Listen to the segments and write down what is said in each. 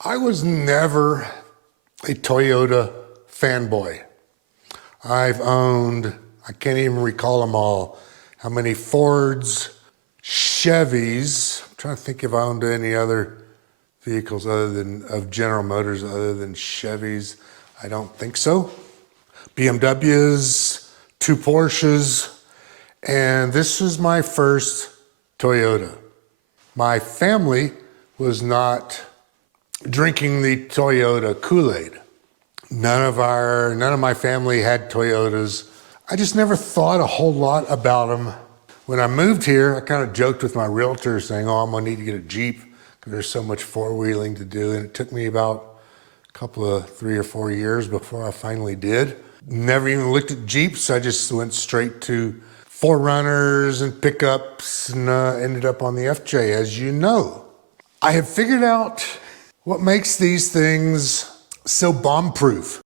I was never a Toyota fanboy. I've owned, I can't even recall them all, how many Fords, Chevys. I'm trying to think if I owned any other vehicles other than of General Motors other than Chevys. I don't think so. BMWs, 2 Porsches, and this was my first Toyota. My family was not drinking the Toyota Kool-Aid. None of my family had Toyotas. I just never thought a whole lot about them. When I moved here, I kind of joked with my realtor saying, oh, I'm gonna need to get a Jeep because there's so much four-wheeling to do. And it took me about a couple of 3 or 4 years before I finally did. Never even looked at Jeeps. I just went straight to 4Runners and pickups and ended up on the FJ, as you know. I have figured out what makes these things so bomb-proof.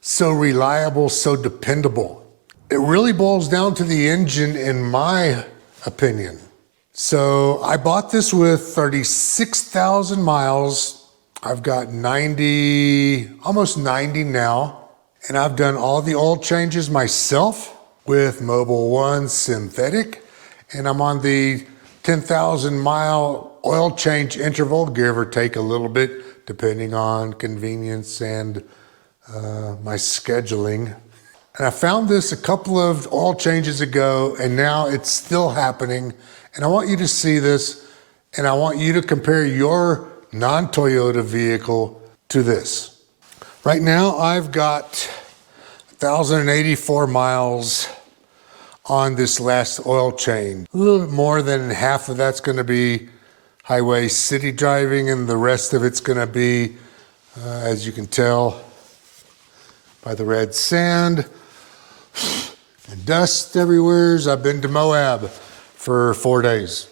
So reliable, so dependable. It really boils down to the engine, in my opinion. So I bought this with 36,000 miles. I've got 90, almost 90 now. And I've done all the oil changes myself with Mobil One Synthetic. And I'm on the 10,000 mile oil change interval, give or take a little bit, depending on convenience and my scheduling. And I found this a couple of oil changes ago, and now it's still happening. And I want you to see this, and I want you to compare your non-Toyota vehicle to this. Right now, I've got 1,084 miles on this last oil change. A little bit more than half of that's gonna be highway city driving, and the rest of it's gonna be, as you can tell, by the red sand and dust everywhere. I've been to Moab for 4 days.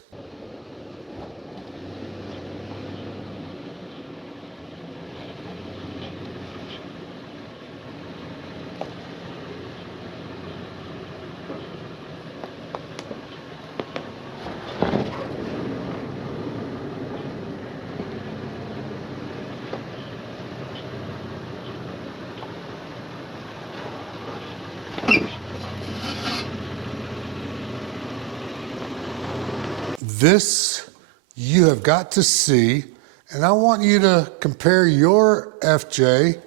This you have got to see, and I want you to compare your FJ,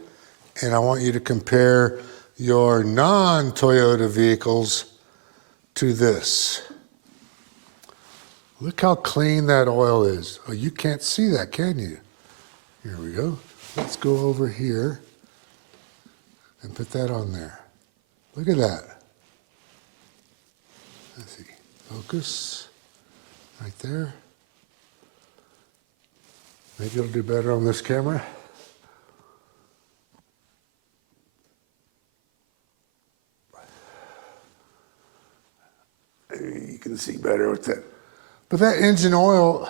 and I want you to compare your non-Toyota vehicles to this. Look how clean that oil is. Oh, you can't see that, can you? Here we go. Let's go over here and put that on there. Look at that. Let's see, focus. Right there. Maybe it'll do better on this camera. Maybe you can see better with that. But that engine oil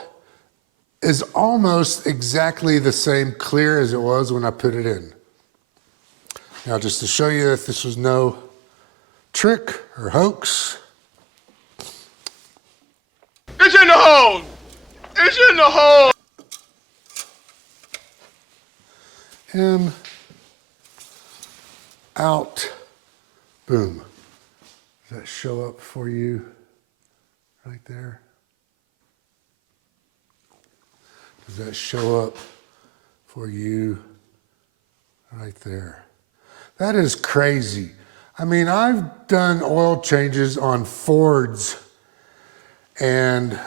is almost exactly the same clear as it was when I put it in. Now, just to show you that this was no trick or hoax, it's in the hole! It's in the hole! in, out, boom. Does that show up for you right there? Does that show up for you right there? That is crazy. I mean, I've done oil changes on Fords, and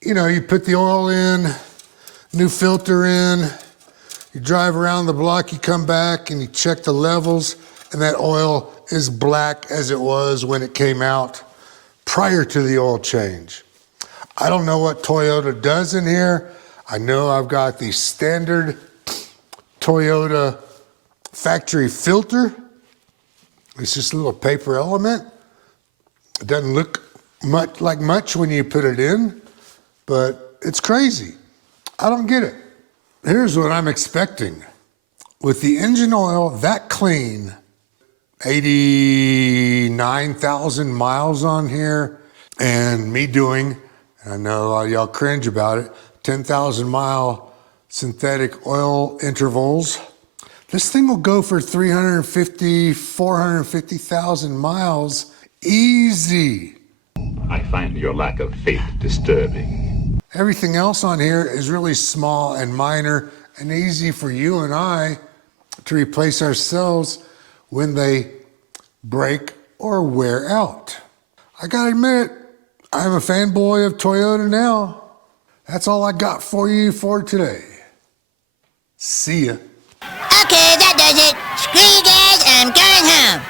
you know, you put the oil in, new filter in, you drive around the block, you come back and you check the levels, and that oil is black as it was when it came out prior to the oil change. I don't know what Toyota does in here. I know I've got the standard Toyota factory filter. It's just a little paper element. It doesn't look much when you put it in, but it's crazy. I don't get it. Here's what I'm expecting. With the engine oil that clean, 89,000 miles on here, and me doing, I know a lot of y'all cringe about it, 10,000 mile synthetic oil intervals. This thing will go for 350, 450,000 miles easy. I find your lack of faith disturbing. Everything else on here is really small and minor and easy for you and I to replace ourselves when they break or wear out. I gotta admit, I'm a fanboy of Toyota now. That's all I got for you for today. See ya. Okay, that does it. Screw you guys, I'm going home.